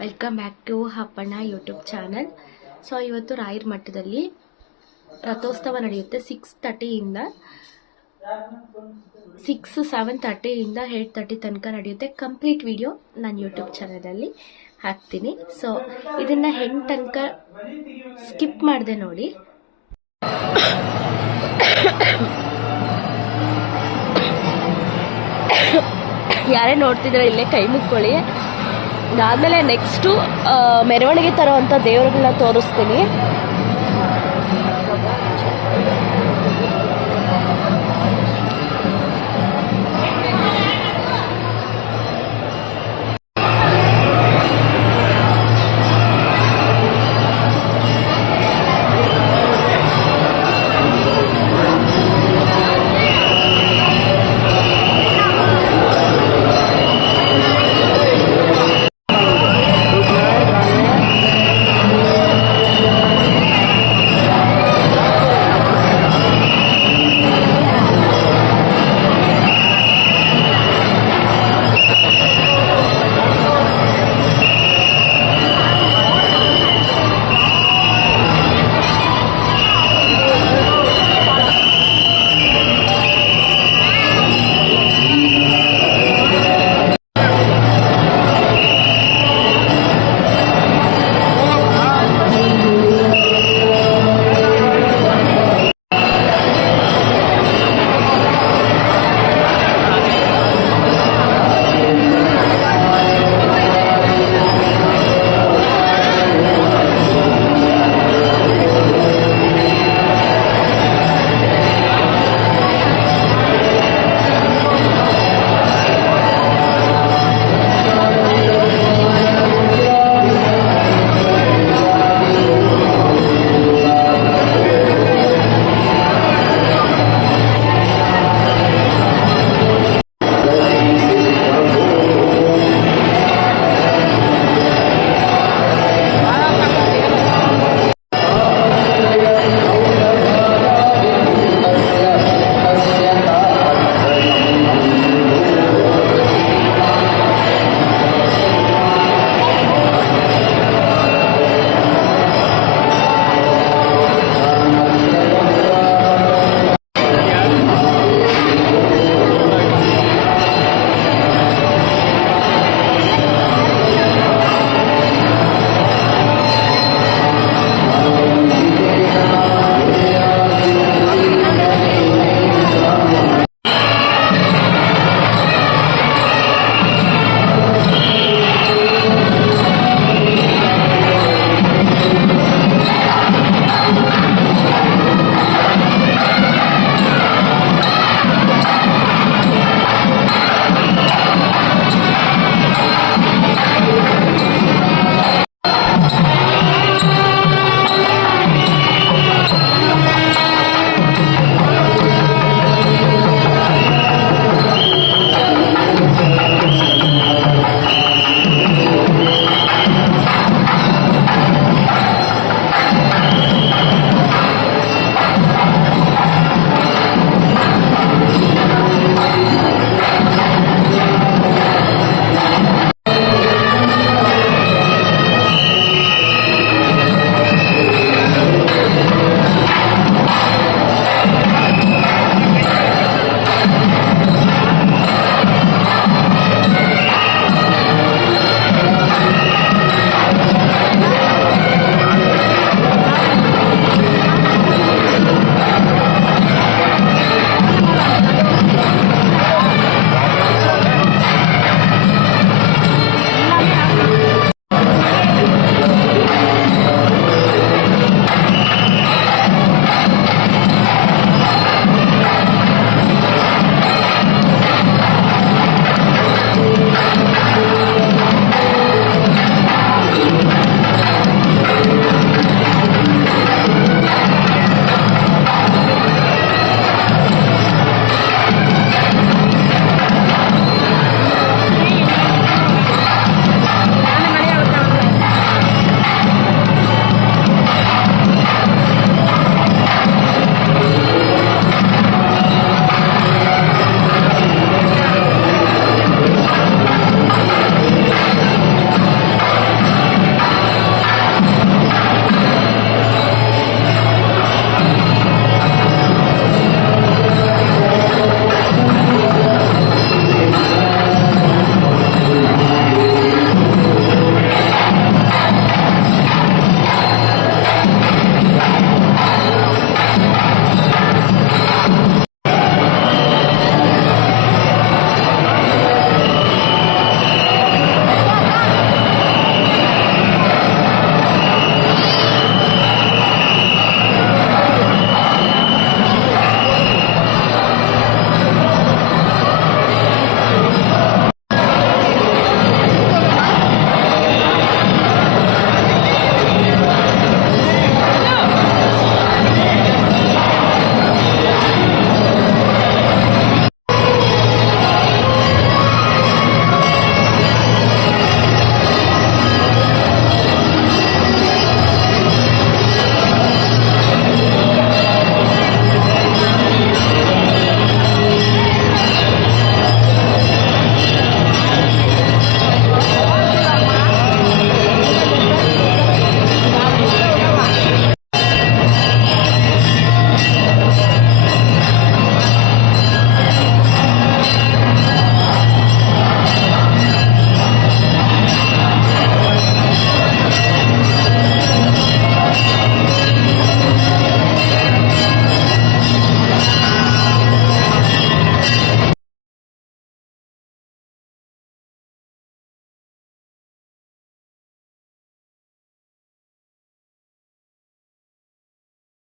Welcome back to Happanna YouTube channel so ಇವತ್ತು ರಾಯರ ಮಠದಲ್ಲಿ ರಥೋತ್ಸವ ನಡೆಯುತ್ತೆ ಸಿಕ್ಸ್ ತರ್ಟಿಯಿಂದ ಸಿಕ್ಸ್ ಸೆವೆನ್ ತರ್ಟಿಯಿಂದ ಏಯ್ಟ್ ತರ್ಟಿ ತನಕ ನಡೆಯುತ್ತೆ. ಕಂಪ್ಲೀಟ್ ವಿಡಿಯೋ ನಾನು ಯೂಟ್ಯೂಬ್ ಚಾನಲಲ್ಲಿ ಹಾಕ್ತೀನಿ. ಸೊ ಇದನ್ನು ಹೆಣ್ಣು ತನಕ ಸ್ಕಿಪ್ ಮಾಡಿದೆ ನೋಡಿ. ಯಾರೇ ನೋಡ್ತಿದ್ರೆ ಇಲ್ಲೇ ಕೈ ಮುಕ್ಕೊಳ್ಳಿ. ಅದಾದಮೇಲೆ ನೆಕ್ಸ್ಟು ಮೆರವಣಿಗೆ ತರೋವಂಥ ದೇವರುಗಳನ್ನ ತೋರಿಸ್ತೀನಿ.